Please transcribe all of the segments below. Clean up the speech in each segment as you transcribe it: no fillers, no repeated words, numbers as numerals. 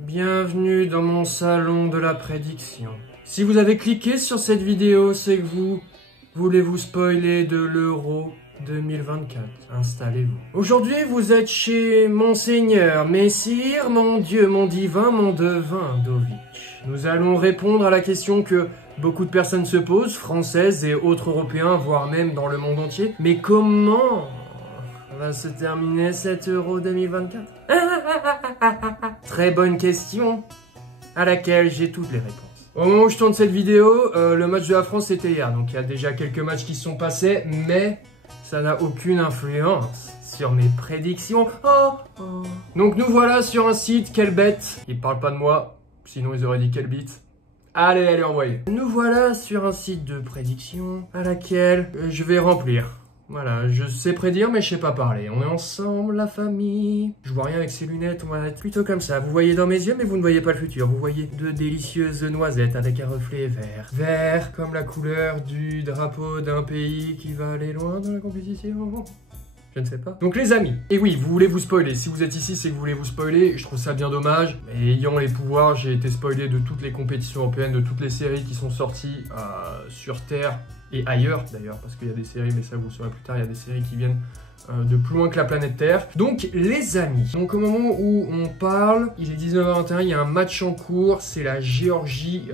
Bienvenue dans mon salon de la prédiction. Si vous avez cliqué sur cette vidéo, c'est que vous voulez vous spoiler de l'Euro 2024. Installez-vous. Aujourd'hui, vous êtes chez Monseigneur, Messire, mon Dieu, mon divin, mon devin, Dovitch. Nous allons répondre à la question que beaucoup de personnes se posent, françaises et autres européens, voire même dans le monde entier. Mais comment va se terminer cet Euro 2024? Très bonne question, à laquelle j'ai toutes les réponses. Au moment où je tourne cette vidéo, le match de la France c'était hier, donc il y a déjà quelques matchs qui se sont passés, mais ça n'a aucune influence sur mes prédictions. Donc nous voilà sur un site, quelle bête. Ils parlent pas de moi, sinon ils auraient dit quelle bite. Allez, envoyez. Nous voilà sur un site de prédiction à laquelle je vais remplir. Voilà, je sais prédire mais je sais pas parler. On est ensemble, la famille. Je vois rien avec ces lunettes, on va être plutôt comme ça. Vous voyez dans mes yeux mais vous ne voyez pas le futur. Vous voyez de délicieuses noisettes avec un reflet vert. Vert comme la couleur du drapeau d'un pays qui va aller loin dans la compétition. Je ne sais pas. Donc les amis, et oui, vous voulez vous spoiler. Si vous êtes ici, c'est que vous voulez vous spoiler. Je trouve ça bien dommage. Mais ayant les pouvoirs, j'ai été spoilé de toutes les compétitions européennes, de toutes les séries qui sont sorties sur Terre et ailleurs d'ailleurs, parce qu'il y a des séries, mais ça vous le saurez plus tard, il y a des séries qui viennent de plus loin que la planète Terre. Donc les amis, donc au moment où on parle, il est 19h21, il y a un match en cours, c'est la Géorgie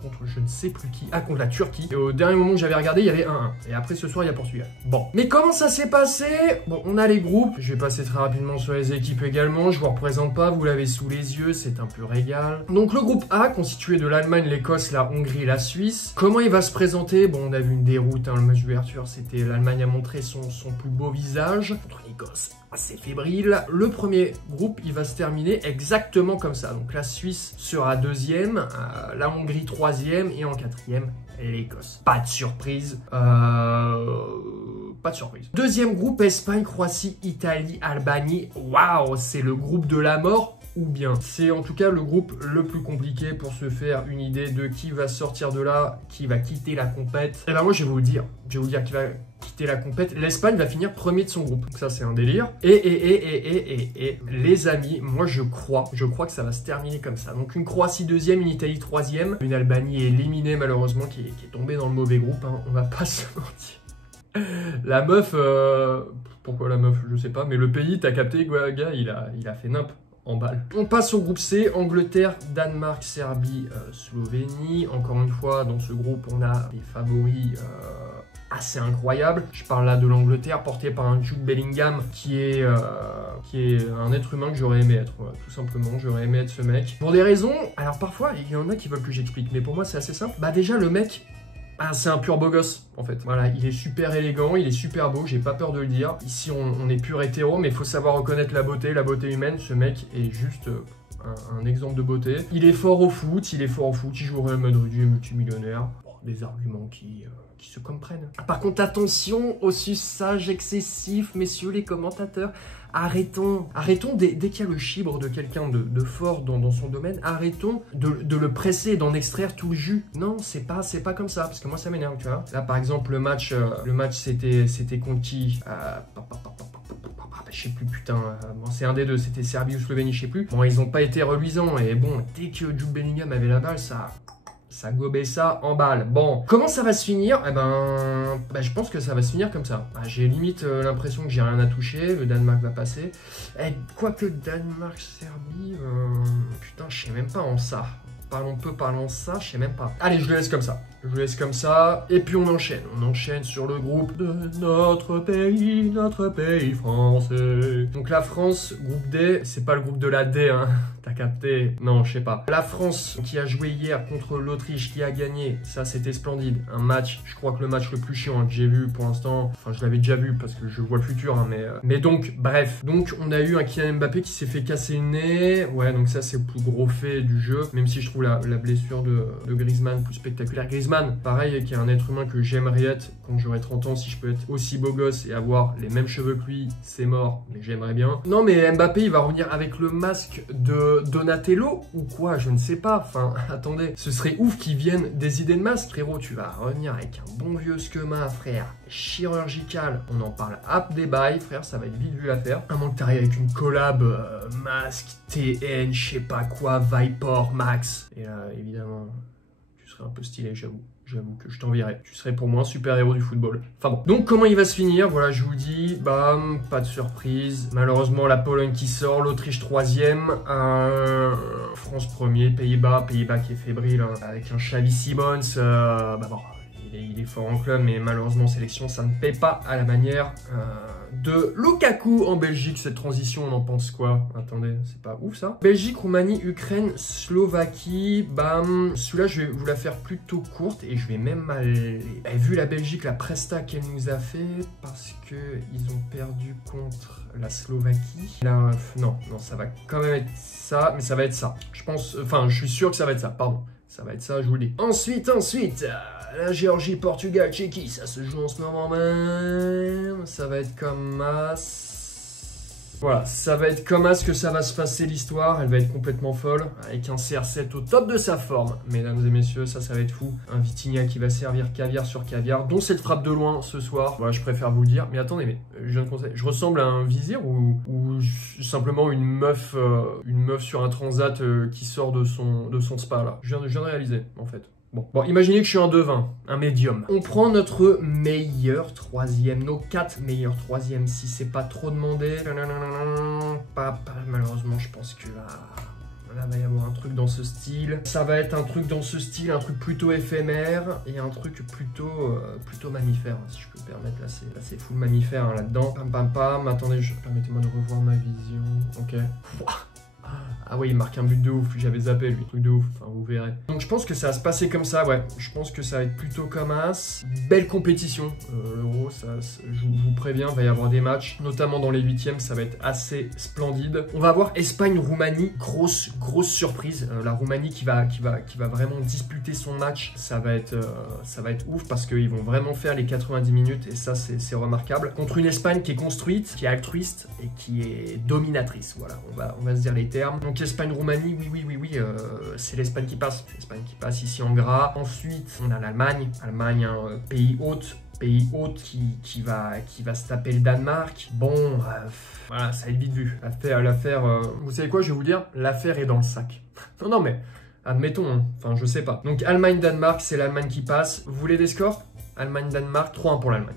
contre je ne sais plus qui, contre la Turquie. Et au dernier moment que j'avais regardé, il y avait 1-1. Et après ce soir, il y a Portugal. Bon, mais comment ça s'est passé? Bon, on a les groupes, je vais passer très rapidement sur les équipes également, je vous représente pas, vous l'avez sous les yeux, c'est un peu régal. Donc le groupe A, constitué de l'Allemagne, l'Écosse, la Hongrie, la Suisse. Comment il va se présenter? Bon, on a vu une déroute, hein, le match d'ouverture, c'était l'Allemagne a montré son plus beau visage contre l'Écosse assez fébrile. Le premier groupe, il va se terminer exactement comme ça. Donc la Suisse sera deuxième, la Hongrie troisième et en quatrième, l'Écosse. Pas de surprise. Pas de surprise. Deuxième groupe, Espagne, Croatie, Italie, Albanie. Waouh, c'est le groupe de la mort. Ou bien, c'est en tout cas le groupe le plus compliqué pour se faire une idée de qui va sortir de là, qui va quitter la compète. Et ben moi je vais vous dire qui va quitter la compète. L'Espagne va finir premier de son groupe. Donc ça c'est un délire. Et les amis, moi je crois que ça va se terminer comme ça. Donc une Croatie deuxième, une Italie troisième, une Albanie éliminée malheureusement qui est tombée dans le mauvais groupe, hein. On va pas se mentir. La meuf, pourquoi la meuf, je sais pas, mais le pays, t'as capté, gars, il a fait nimp. En balle. On passe au groupe C, Angleterre, Danemark, Serbie, Slovénie. Encore une fois, dans ce groupe, on a des favoris assez incroyables. Je parle là de l'Angleterre, porté par un Jude Bellingham qui est un être humain que j'aurais aimé être. Tout simplement, j'aurais aimé être ce mec. Pour des raisons, alors parfois, il y en a qui veulent que j'explique, mais pour moi, c'est assez simple. Bah déjà, le mec... c'est un pur beau gosse en fait. Voilà, il est super élégant, il est super beau, j'ai pas peur de le dire. Ici on est pur hétéro, mais il faut savoir reconnaître la beauté humaine. Ce mec est juste un exemple de beauté. Il est fort au foot, il joue au Real Madrid, il est multimillionnaire. Bon, des arguments qui se comprennent. Par contre, attention au suçage excessif, messieurs les commentateurs. Arrêtons dès qu'il y a le chibre de quelqu'un de fort dans son domaine, arrêtons de le presser, d'en extraire tout le jus. Non, c'est pas comme ça, parce que moi ça m'énerve, tu vois. Là par exemple le match c'était contre qui? Je sais plus, putain, bon, c'est un des deux, c'était Serbie ou Slovénie, je sais plus. Bon, ils ont pas été reluisants, et bon, dès que Jude Bellingham avait la balle, ça gobait ça en balle. Bon, comment ça va se finir? Eh ben, je pense que ça va se finir comme ça. J'ai limite l'impression que j'ai rien à toucher. Le Danemark va passer. Quoique Danemark-Serbie, putain, je sais même pas en ça. Parlons ça, je sais même pas. Allez, je le laisse comme ça. Et puis on enchaîne sur le groupe de notre pays français. Donc la France, groupe D, c'est pas le groupe de la D, hein. T'as capté? Non, je sais pas. La France qui a joué hier contre l'Autriche, qui a gagné, ça c'était splendide. Un match, je crois que le match le plus chiant que j'ai vu pour l'instant, enfin je l'avais déjà vu parce que je vois le futur, hein, mais donc, bref. Donc on a eu un Kylian Mbappé qui s'est fait casser le nez. Ouais, donc ça c'est le plus gros fait du jeu, même si je trouve la blessure de Griezmann plus spectaculaire. Griezmann Griezmann, pareil, qui est un être humain que j'aimerais être quand j'aurai 30 ans, si je peux être aussi beau gosse et avoir les mêmes cheveux que lui, c'est mort, mais j'aimerais bien. Non, mais Mbappé, il va revenir avec le masque de Donatello ou quoi, je ne sais pas. Enfin, attendez, ce serait ouf qu'ils viennent des idées de masque. Frérot, tu vas revenir avec un bon vieux schema, frère, chirurgical. On en parle up des bails, frère, ça va être vite vu l'affaire. À moins que t'arrives avec une collab masque, TN, je sais pas quoi, Viper, Max. Et là, évidemment, tu serais un peu stylé, j'avoue. J'avoue que je t'enverrai. Tu serais pour moi un super héros du football. Enfin bon. Donc comment il va se finir? Voilà, je vous dis, bam, pas de surprise. Malheureusement, la Pologne qui sort, l'Autriche 3e, France 1er, Pays-Bas qui est fébrile, hein, avec un Xavi Simons, bah bon, il est fort en club, mais malheureusement en sélection, ça ne paie pas à la manière de Lukaku en Belgique. Cette transition, on en pense quoi? Attendez, c'est pas ouf ça. Belgique, Roumanie, Ukraine, Slovaquie, bam. Celui-là, je vais vous la faire plutôt courte et je vais même aller... vu la Belgique, la presta qu'elle nous a fait, parce que ils ont perdu contre la Slovaquie. Là, non, ça va quand même être ça, mais ça va être ça. Je pense, enfin, je suis sûr que ça va être ça, pardon. Ça va être ça, je vous le dis. Ensuite, la Géorgie, Portugal, Tchéquie, ça se joue en ce moment même. Ça va être comme as. Voilà, ça va être comme as que ça va se passer l'histoire. Elle va être complètement folle, avec un CR7 au top de sa forme. Mesdames et messieurs, ça va être fou. Un Vitinha qui va servir caviar sur caviar, dont cette frappe de loin ce soir. Voilà, je préfère vous le dire. Mais attendez, mais je viens de conseiller. Je ressemble à un vizir ou simplement une meuf sur un transat qui sort de son spa là. Je viens de réaliser, en fait. Bon, imaginez que je suis un devin, un médium. On prend notre meilleur troisième, nos 4 meilleurs troisièmes, si c'est pas trop demandé. Malheureusement, je pense que là, va y avoir un truc dans ce style. Ça va être un truc dans ce style, un truc plutôt éphémère et un truc plutôt mammifère, si je peux me permettre. Là, c'est full mammifère hein, là-dedans. Pam. Attendez, permettez-moi de revoir ma vision. Ok. Ah oui, il marque un but de ouf, j'avais zappé lui, truc de ouf, enfin vous verrez. Donc je pense que ça va se passer comme ça, ouais. Je pense que ça va être plutôt comme as. Belle compétition, l'Euro, je vous préviens, il va y avoir des matchs, notamment dans les 8e, ça va être assez splendide. On va avoir Espagne-Roumanie, grosse surprise. La Roumanie qui va vraiment disputer son match, ça va être ouf parce qu'ils vont vraiment faire les 90 minutes et ça c'est remarquable. Contre une Espagne qui est construite, qui est altruiste et qui est dominatrice, voilà, on va se dire les termes. Donc Espagne-Roumanie, oui, c'est l'Espagne qui passe. L'Espagne qui passe ici en gras. Ensuite, on a l'Allemagne. Allemagne, un pays hôte qui va se taper le Danemark. Bon, voilà, ça va être vite vu. L'affaire, vous savez quoi, je vais vous dire, l'affaire est dans le sac. non, mais admettons, hein. Enfin, je sais pas. Donc Allemagne-Danemark, c'est l'Allemagne qui passe. Vous voulez des scores? Allemagne-Danemark, 3-1 pour l'Allemagne.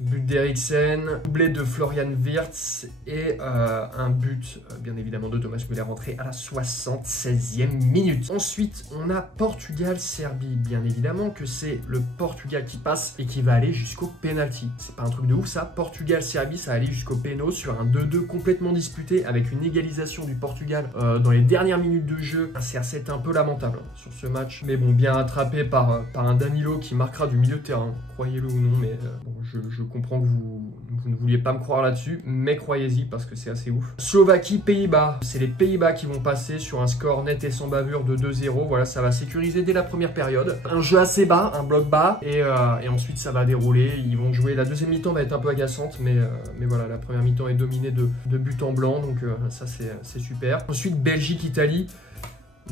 But d'Eriksen, doublé de Florian Wirtz et un but bien évidemment de Thomas Müller rentré à la 76e minute. Ensuite, on a Portugal-Serbie, bien évidemment que c'est le Portugal qui passe et qui va aller jusqu'au penalty. C'est pas un truc de ouf ça, Portugal-Serbie ça va aller jusqu'au péno sur un 2-2 complètement disputé avec une égalisation du Portugal dans les dernières minutes de jeu. Un CR7 un peu lamentable hein, sur ce match, mais bon, bien attrapé par un Danilo qui marquera du milieu de terrain, croyez-le ou non, mais bon, je comprends que vous ne vouliez pas me croire là-dessus, mais croyez-y parce que c'est assez ouf. Slovaquie, Pays-Bas. C'est les Pays-Bas qui vont passer sur un score net et sans bavure de 2-0. Voilà, ça va sécuriser dès la première période. Un jeu assez bas, un bloc bas, et ensuite ça va dérouler. Ils vont jouer. La deuxième mi-temps va être un peu agaçante, mais voilà, la première mi-temps est dominée de buts en blanc, donc ça c'est super. Ensuite, Belgique-Italie.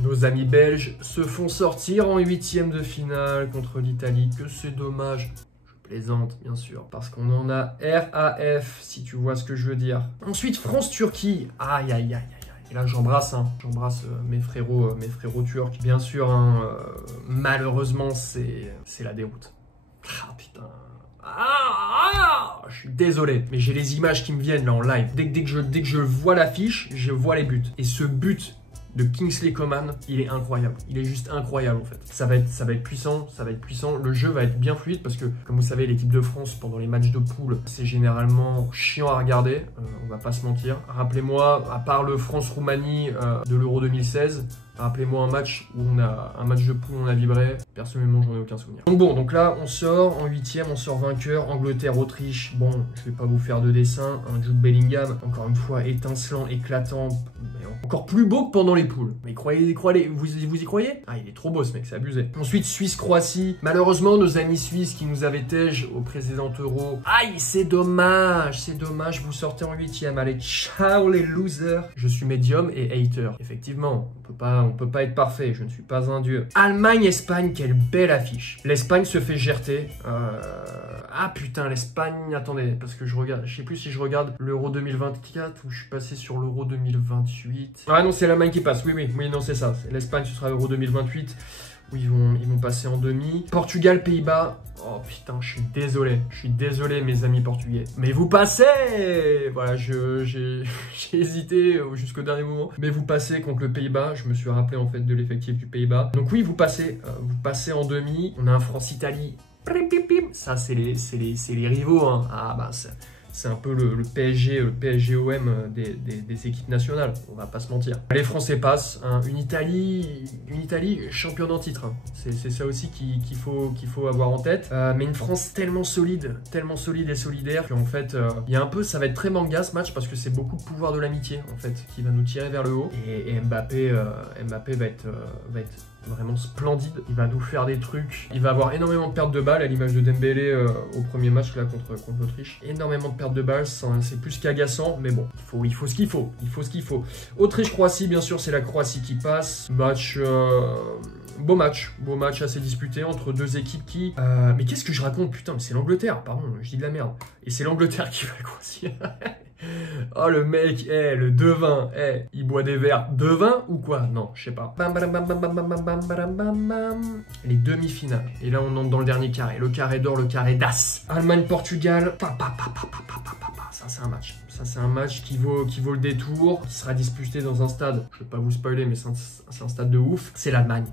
Nos amis belges se font sortir en 8e de finale contre l'Italie. Que c'est dommage. Plaisante, bien sûr, parce qu'on en a RAF, si tu vois ce que je veux dire. Ensuite, France-Turquie. Aïe. Et là, j'embrasse mes frérots turcs. Bien sûr, hein, malheureusement, c'est la déroute. Ah, putain. Je suis désolé, mais j'ai les images qui me viennent là en live. Dès que je vois l'affiche, je vois les buts. Et ce but de Kingsley Coman, il est incroyable. Il est juste incroyable en fait. Ça va être puissant, Le jeu va être bien fluide parce que, comme vous savez, l'équipe de France pendant les matchs de poule, c'est généralement chiant à regarder. On va pas se mentir. Rappelez-moi, à part le France-Roumanie de l'Euro 2016, rappelez-moi un match de poule où on a vibré. Personnellement, j'en ai aucun souvenir. Donc bon, donc là, on sort en 8e, on sort vainqueur. Angleterre-Autriche, bon, je vais pas vous faire de dessin. Un Jude Bellingham, encore une fois, étincelant, éclatant. Encore plus beau que pendant les poules. Mais croyez, vous y croyez? Ah, il est trop beau ce mec, c'est abusé. Ensuite, Suisse-Croatie. Malheureusement, nos amis suisses qui nous avaient tège au précédent Euro. Aïe, c'est dommage, vous sortez en 8e. Allez, ciao les losers. Je suis médium et hater. Effectivement, on peut pas être parfait, je ne suis pas un dieu. Allemagne-Espagne, quelle belle affiche. L'Espagne se fait gerter. Ah putain, l'Espagne, attendez, parce que je sais plus si je regarde l'Euro 2024 ou je suis passé sur l'Euro 2028. Ah non, c'est l'Allemagne qui passe, oui, non, c'est ça. L'Espagne, ce sera l'Euro 2028, où ils vont passer en demi. Portugal, Pays-Bas, oh putain, je suis désolé mes amis portugais. Mais vous passez. Voilà, j'ai hésité jusqu'au dernier moment. Mais vous passez contre le Pays-Bas, je me suis rappelé en fait de l'effectif du Pays-Bas. Donc oui, vous passez en demi. On a un France-Italie. Ça, c'est les rivaux, hein. Ah bah c'est un peu le PSG, le PSG-OM des équipes nationales, on va pas se mentir. Les Français passent, hein. Une Italie championne en titre, hein. C'est ça aussi qu'il faut avoir en tête. Mais une France tellement solide et solidaire qu'en fait, il y a un peu, ça va être très manga ce match parce que c'est beaucoup de pouvoir de l'amitié en fait qui va nous tirer vers le haut. Et Mbappé va être vraiment splendide, il va nous faire des trucs, il va avoir énormément de pertes de balles à l'image de Dembélé au premier match là contre l'Autriche. Énormément de pertes de balles, c'est plus qu'agaçant, mais bon, il faut ce qu'il faut, Autriche-Croatie, bien sûr, c'est la Croatie qui passe. Beau match assez disputé entre deux équipes qui... mais qu'est-ce que je raconte, putain, mais c'est l'Angleterre, pardon, je dis de la merde. Et c'est l'Angleterre qui va la Croatie. Oh le mec, le devin, il boit des verres de vin ou quoi? Non, je sais pas. Les demi-finales. Et là on entre dans le dernier carré. Le carré d'or, le carré d'as. Allemagne-Portugal. Ça c'est un match. Ça c'est un match qui vaut le détour, qui sera disputé dans un stade. Je vais pas vous spoiler, mais c'est un stade de ouf. C'est l'Allemagne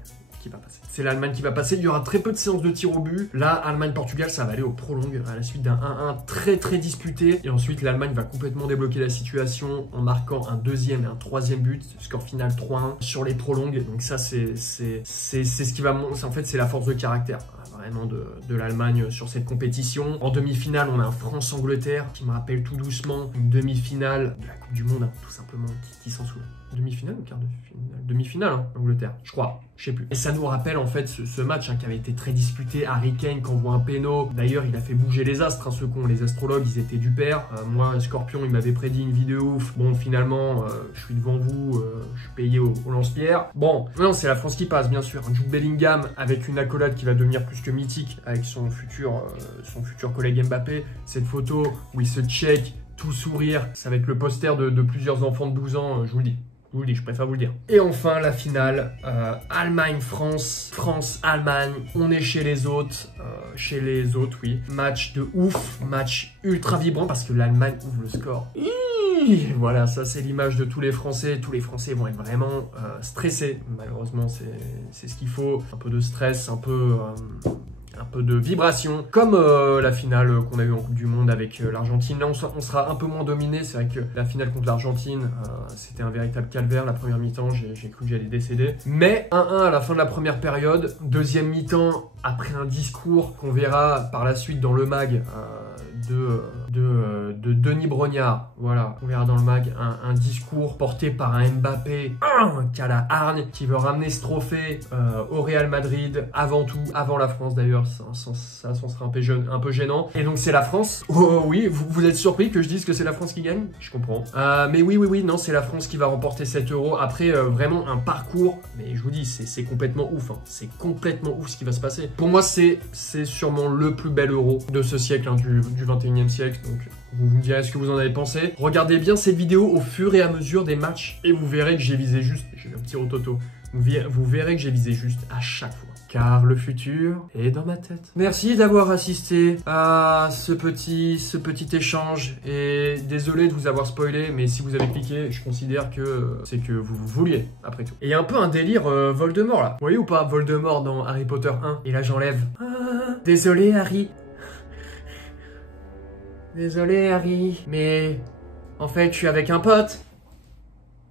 qui va passer. C'est l'Allemagne qui va passer. Il y aura très peu de séances de tir au but. Là, Allemagne-Portugal, ça va aller au prolong à la suite d'un 1-1 très disputé. Et ensuite, l'Allemagne va complètement débloquer la situation en marquant un deuxième et un troisième but. Score final 3-1 sur les prolongs. Donc ça, c'est ce qui va montrer. En fait, c'est la force de caractère vraiment de l'Allemagne sur cette compétition. En demi-finale, on a un France-Angleterre qui me rappelle tout doucement une demi-finale de la Coupe du Monde, hein, tout simplement, qui s'en souvient. Demi-finale ou quart de finale? Demi-finale, hein, Angleterre, je crois. Je sais plus. Et ça nous rappelle en fait ce match hein, qui avait été très disputé. Harry Kane qui envoie un péno. D'ailleurs, il a fait bouger les astres, hein, ce con. Les astrologues, ils étaient du père. Moi, Scorpion, il m'avait prédit une vidéo ouf. Bon, finalement, je suis devant vous. Je suis payé au lance-pierre. Bon, non, c'est la France qui passe, bien sûr. Jude Bellingham avec une accolade qui va devenir plus que mythique avec son futur collègue Mbappé. Cette photo où il se check, tout sourire. Ça va être le poster de plusieurs enfants de 12 ans, je vous le dis. Je préfère vous le dire. Et enfin, la finale, Allemagne-France, France-Allemagne, on est chez les autres, oui. Match de ouf, match ultra vibrant parce que l'Allemagne ouvre le score. Voilà, ça c'est l'image de tous les Français. Tous les Français vont être vraiment stressés. Malheureusement, c'est ce qu'il faut. Un peu de stress, un peu de vibration, comme la finale qu'on a eue en Coupe du Monde avec l'Argentine. Là, on sera un peu moins dominé. C'est vrai que la finale contre l'Argentine, c'était un véritable calvaire. La première mi-temps, j'ai cru que j'allais décéder. Mais 1-1 à la fin de la première période. Deuxième mi-temps, après un discours qu'on verra par la suite dans le mag de Denis Brognard. Voilà, on verra dans le mag un discours porté par un Mbappé qui a la hargne, qui veut ramener ce trophée au Real Madrid, avant tout, avant la France d'ailleurs, ça sera un peu gênant. Et donc c'est la France. Oh oui, vous êtes surpris que je dise que c'est la France qui gagne? Je comprends. Mais oui, non, c'est la France qui va remporter cet euro. Après, vraiment un parcours, mais je vous dis, c'est complètement ouf. Hein. C'est complètement ouf ce qui va se passer. Pour moi, c'est sûrement le plus bel euro de ce siècle, hein, du 21e siècle. Donc vous me direz ce que vous en avez pensé. Regardez bien cette vidéo au fur et à mesure des matchs et vous verrez que j'ai visé juste. J'ai eu un petit rototo. Vous verrez que j'ai visé juste à chaque fois. Car le futur est dans ma tête. Merci d'avoir assisté à ce petit échange. Et désolé de vous avoir spoilé, mais si vous avez cliqué, je considère que c'est que vous vouliez, après tout. Et il y a un peu un délire Voldemort là. Vous voyez ou pas Voldemort dans Harry Potter 1? Et là j'enlève. Désolé Harry. Désolé Harry, mais en fait je suis avec un pote.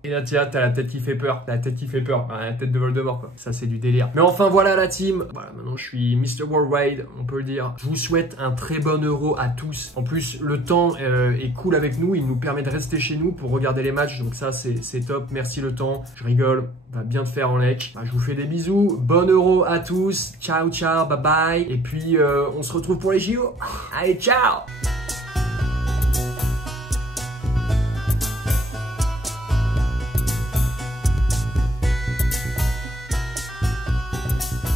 Et là, tiens, t'as la tête qui fait peur. T'as la tête qui fait peur. La tête de Voldemort, quoi. Ça, c'est du délire. Mais enfin, voilà la team. Voilà, maintenant, je suis Mr. Worldwide, on peut le dire. Je vous souhaite un très bon Euro à tous. En plus, le temps est cool avec nous. Il nous permet de rester chez nous pour regarder les matchs. Donc ça, c'est top. Merci le temps. Je rigole. On va bien te faire en lec. Bah, je vous fais des bisous. Bon Euro à tous. Ciao, ciao. Bye bye. Et puis, on se retrouve pour les JO. Allez, ciao!